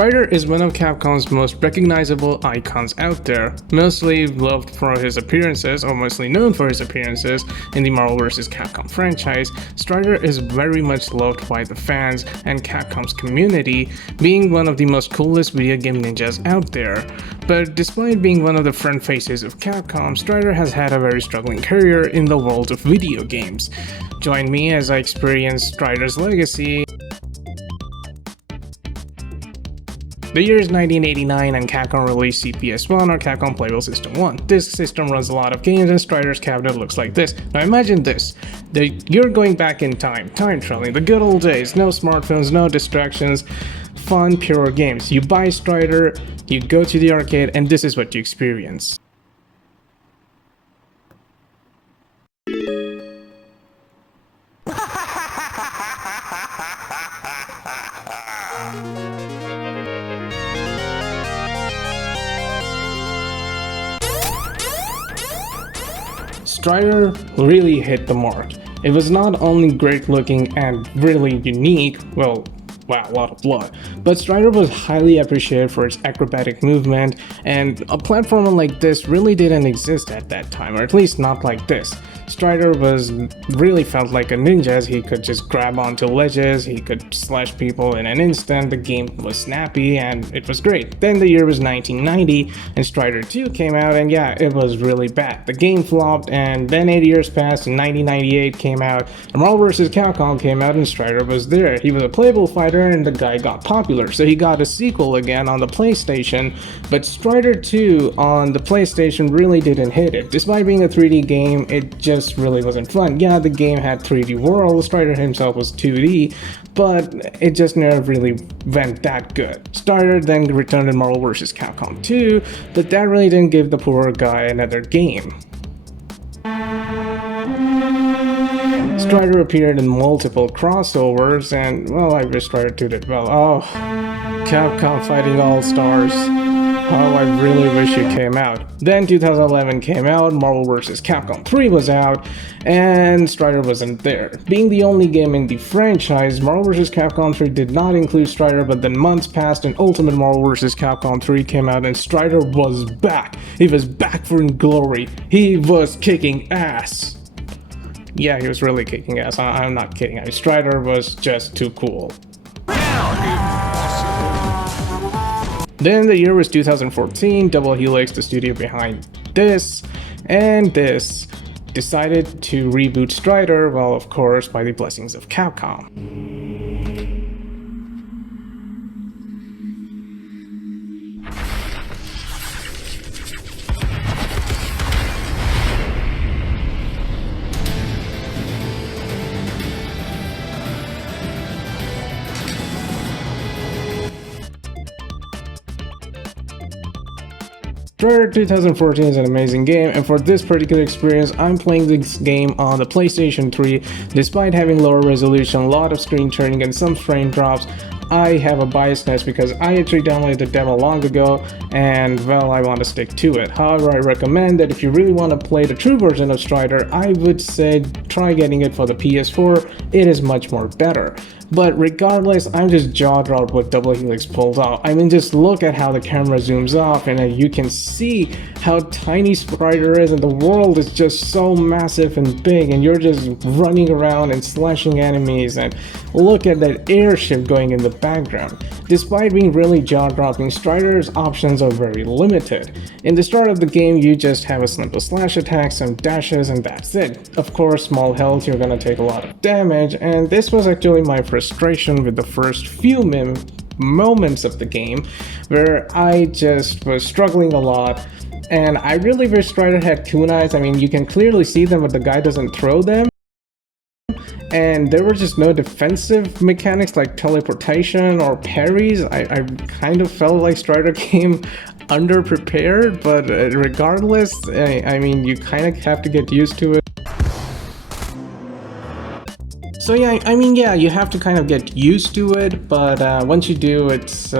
Strdier is one of Capcom's most recognizable icons out there, mostly loved for his appearances, or mostly known for his appearances in the Marvel vs. Capcom franchise. Strdier is very much loved by the fans and Capcom's community, being one of the most coolest video game ninjas out there. But despite being one of the front faces of Capcom, Strdier has had a very struggling career in the world of video games. Join me as I experience Stridier's legacy. The year is 1989 and Capcom released CPS-1 or Capcom Playable System 1. This system runs a lot of games and Stridier's cabinet looks like this. Now imagine this, you're going back in time traveling, the good old days, no smartphones, no distractions, fun, pure games. You buy Strdier, you go to the arcade, and this is what you experience. Strdier really hit the mark. It was not only great looking and really unique, well, wow, a lot of blood, but Strdier was highly appreciated for its acrobatic movement, and a platformer like this really didn't exist at that time, or at least not like this. Strdier really felt like a ninja, as he could just grab onto ledges, he could slash people in an instant, the game was snappy, and it was great. Then the year was 1990, and Strdier 2 came out, and yeah, it was really bad. The game flopped, and then 8 years passed, and 1998 came out, and Marvel vs. Capcom came out, and Strdier was there. He was a playable fighter, and the guy got popular, so he got a sequel again on the PlayStation, but Strdier 2 on the PlayStation really didn't hit it. Despite being a 3D game, it just really wasn't fun. Yeah, the game had 3D worlds, Strdier himself was 2D, but it just never really went that good. Strdier then returned in Marvel vs. Capcom 2, but that really didn't give the poor guy another game. Strdier appeared in multiple crossovers, and well, I wish Strdier 2 did well. Oh, Capcom Fighting All-Stars. Oh, I really wish it came out. Then 2011 came out, Marvel vs. Capcom 3 was out, and Strdier wasn't there. Being the only game in the franchise, Marvel vs. Capcom 3 did not include Strdier, but then months passed and Ultimate Marvel vs. Capcom 3 came out and Strdier was back. He was back for glory. He was kicking ass. Yeah, he was really kicking ass. I'm not kidding. Strdier was just too cool. Then the year was 2014, Double Helix, the studio behind this and this, decided to reboot Strdier, well, of course, by the blessings of Capcom. Strdier 2014 is an amazing game, and for this particular experience, I'm playing this game on the PlayStation 3. Despite having lower resolution, a lot of screen turning, and some frame drops, I have a biasness because I actually downloaded the demo long ago, and well, I want to stick to it. However, I recommend that if you really want to play the true version of Strdier, I would say try getting it for the PS4. It is much more better. But regardless, I'm just jaw-dropped what Double Helix pulls off. I mean, just look at how the camera zooms off, and you can see how tiny Strdier is, and the world is just so massive and big, and you're just running around and slashing enemies, and look at that airship going in the background. Despite being really jaw-dropping, Stridier's options are very limited. In the start of the game, you just have a simple slash attack, some dashes, and that's it. Of course, small health, you're gonna take a lot of damage, and this was actually my frustration with the first few moments of the game, where I just was struggling a lot, and I really wish Strdier had kunais. I mean, you can clearly see them, but the guy doesn't throw them. And there were just no defensive mechanics like teleportation or parries. I kind of felt like Strdier came underprepared, but regardless, I mean, you kind of have to get used to it. So yeah, I mean, yeah, you have to kind of get used to it, but once you do, it's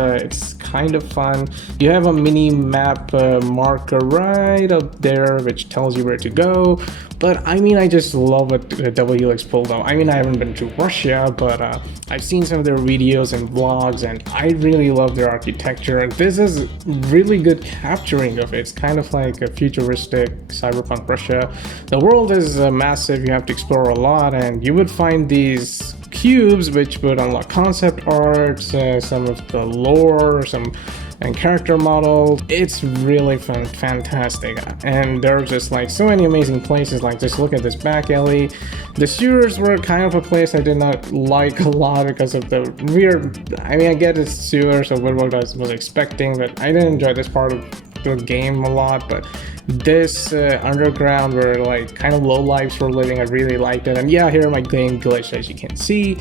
kind of fun. You have a mini map marker right up there which tells you where to go. But I mean, I just love what WX pulled off. I mean, I haven't been to Russia, but I've seen some of their videos and vlogs, and I really love their architecture. And this is really good capturing of it. It's kind of like a futuristic cyberpunk Russia. The world is massive. You have to explore a lot, and you would find these cubes which would unlock concept arts, some of the lore, some and character models. It's really fun, fantastic, and there are just like so many amazing places. Like, just look at this back alley. The sewers were kind of a place I did not like a lot because of the weird, I mean, I get it's sewers, so what I was expecting, but I didn't enjoy this part of the game a lot. But this underground where like kind of low lives were living, I really liked it. And yeah, here my game glitched, as you can see.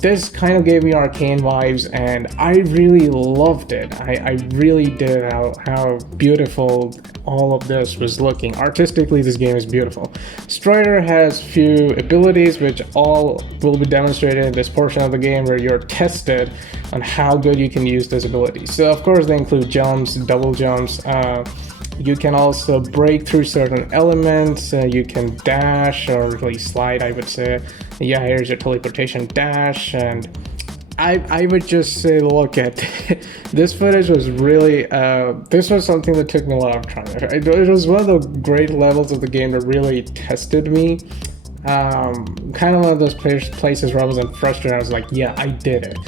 This kind of gave me Arcane vibes, and I really loved it. I really did how beautiful all of this was looking. Artistically, this game is beautiful. Strdier has few abilities which all will be demonstrated in this portion of the game where you're tested on how good you can use this ability. So of course they include jumps, double jumps. You can also break through certain elements. You can dash, or really slide, I would say. Yeah, here's your teleportation dash, and I would just say, look at this footage was really, this was something that took me a lot of time. It was one of the great levels of the game that really tested me. Kind of one of those places where I wasn't frustrated. I was like, yeah, I did it.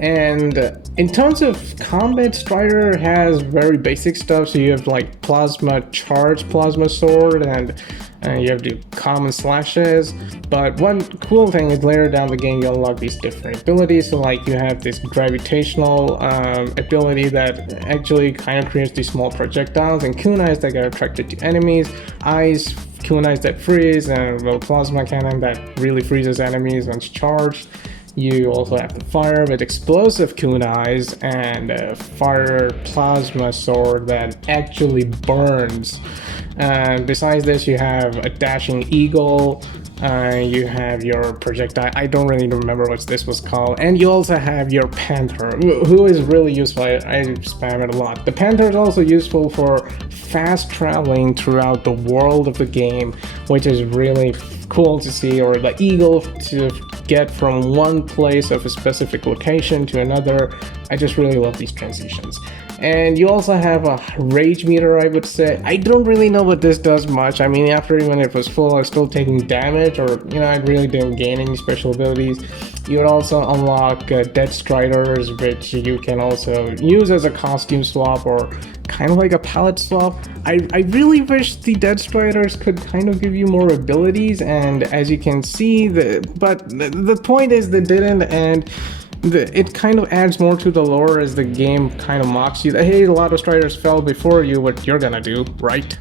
And in terms of combat, Strdier has very basic stuff. So you have like charged plasma sword, and you have to common slashes. But one cool thing is later down the game you unlock these different abilities. So like you have this gravitational ability that actually kind of creates these small projectiles, and kunais that get attracted to enemies, ice kunais that freeze, and well, plasma cannon that really freezes enemies once charged. You also have the fire with explosive kunais, and a fire plasma sword that actually burns. Besides this, you have a dashing eagle. You have your projectile. I don't really remember what this was called. And you also have your panther, who is really useful. I spam it a lot. The panther is also useful for fast traveling throughout the world of the game, which is really cool to see. Or the eagle to get from one place of a specific location to another. I just really love these transitions. And you also have a rage meter, I would say. I don't really know what this does much. I mean, after even it was full, I was still taking damage, or, you know, I really didn't gain any special abilities. You would also unlock dead striders, which you can also use as a costume swap, or kind of like a palette swap. I really wish the dead striders could kind of give you more abilities, and as you can see, but the point is they didn't, and it kind of adds more to the lore as the game kind of mocks you that, hey, a lot of striders fell before you, what you're gonna do, right?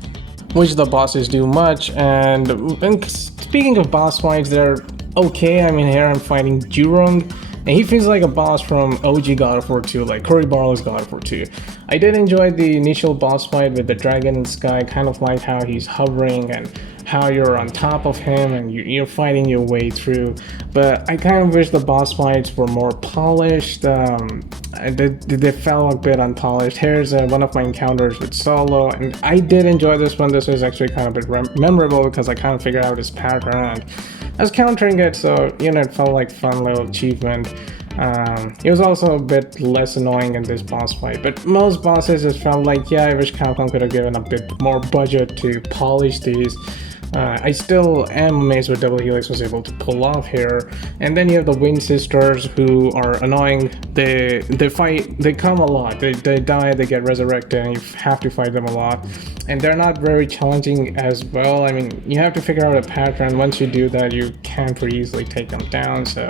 Which the bosses do much. And speaking of boss fights, they're okay. I mean, here I'm fighting Jurong, and he feels like a boss from OG God of War 2, like Cory Barlog's God of War 2. I did enjoy the initial boss fight with the dragon in the sky, kind of like how he's hovering and how you're on top of him and you're fighting your way through. But I kind of wish the boss fights were more polished. They felt a bit unpolished. Here's one of my encounters with Solo, and I did enjoy this one. This was actually kind of a bit memorable because I kind of figured out his pattern and I was countering it, so, you know, it felt like fun little achievement. It was also a bit less annoying in this boss fight, but most bosses just felt like, yeah, I wish Capcom could have given a bit more budget to polish these. I still am amazed what Double Helix was able to pull off here. And then you have the Wind Sisters, who are annoying. They come a lot. They die, they get resurrected, and you have to fight them a lot. And they're not very challenging as well. I mean, you have to figure out a pattern. Once you do that, you can't very easily take them down. So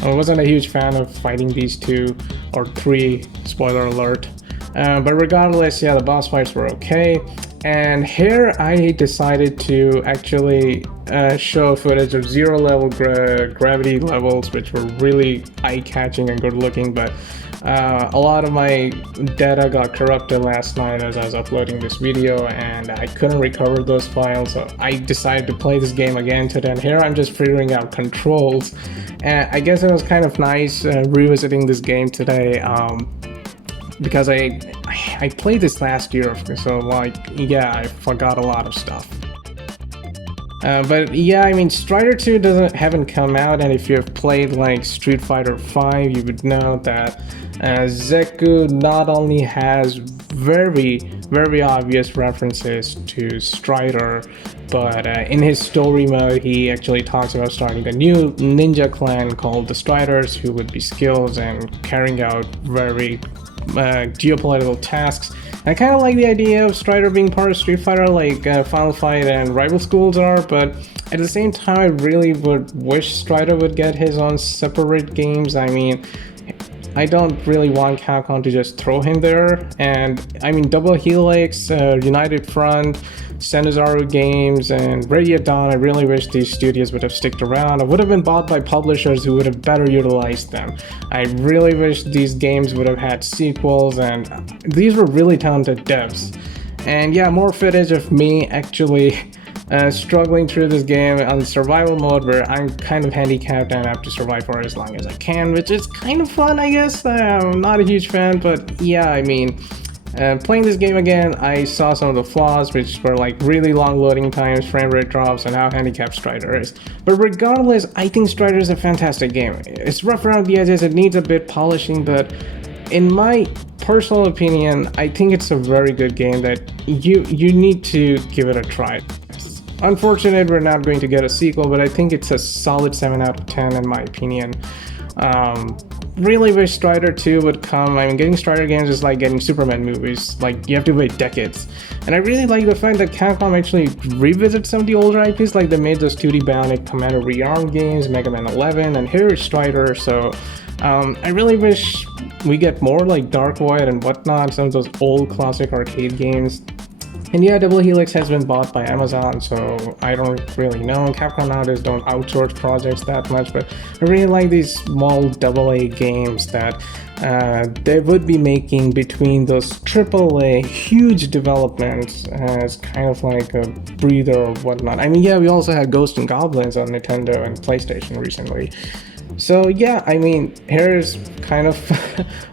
I wasn't a huge fan of fighting these 2 or 3, spoiler alert. But regardless, yeah, the boss fights were okay. And here I decided to actually show footage of 0 level gravity levels, which were really eye-catching and good looking, but a lot of my data got corrupted last night as I was uploading this video, and I couldn't recover those files, so I decided to play this game again today. And here I'm just figuring out controls, and I guess it was kind of nice revisiting this game today. because I played this last year, so like yeah, I forgot a lot of stuff. But yeah, I mean, Strider 2 haven't come out, and if you've played like Street Fighter 5, you would know that Zeku not only has very obvious references to Strider, but in his story mode, he actually talks about starting a new ninja clan called the Striders, who would be skilled and carrying out very geopolitical tasks. I kind of like the idea of Strider being part of Street Fighter, like Final Fight and Rival Schools are, but at the same time, I really would wish Strider would get his own separate games. I mean, I don't really want Capcom to just throw him there. And I mean, Double Helix, United Front, Senozaru Games, and Radio Dawn, I really wish these studios would have sticked around. I would have been bought by publishers who would have better utilized them. I really wish these games would have had sequels, and these were really talented devs. And yeah, more footage of me actually struggling through this game on survival mode, where I'm kind of handicapped and have to survive for as long as I can, which is kind of fun, I guess. I'm not a huge fan, but yeah, I mean, playing this game again, I saw some of the flaws, which were like really long loading times, frame rate drops, and how handicapped Strider is. But regardless, I think Strider is a fantastic game. It's rough around the edges, it needs a bit polishing, but in my personal opinion, I think it's a very good game that you need to give it a try. Unfortunate we're not going to get a sequel, but I think it's a solid 7 out of 10 in my opinion. Really wish Strider 2 would come. I mean, getting Strider games is like getting Superman movies. Like, you have to wait decades. And I really like the fact that Capcom actually revisits some of the older IPs, like they made those 2D Bionic Commander Rearm games, Mega Man 11, and here is Strider, so I really wish we get more like Dark Void and whatnot, some of those old classic arcade games. And yeah, Double Helix has been bought by Amazon, so I don't really know. Capcom nowadays don't outsource projects that much, but I really like these small AA games that they would be making between those AAA huge developments as kind of like a breather or whatnot. I mean, yeah, we also had Ghosts and Goblins on Nintendo and PlayStation recently. So yeah, I mean, here's kind of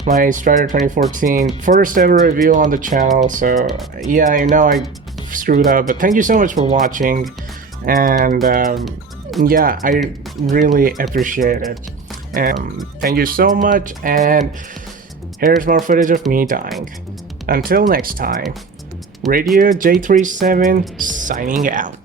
my Strider 2014 first ever review on the channel. So yeah, I know I screwed up, but thank you so much for watching. And yeah, I really appreciate it. And thank you so much. And here's more footage of me dying. Until next time, Radio J37 signing out.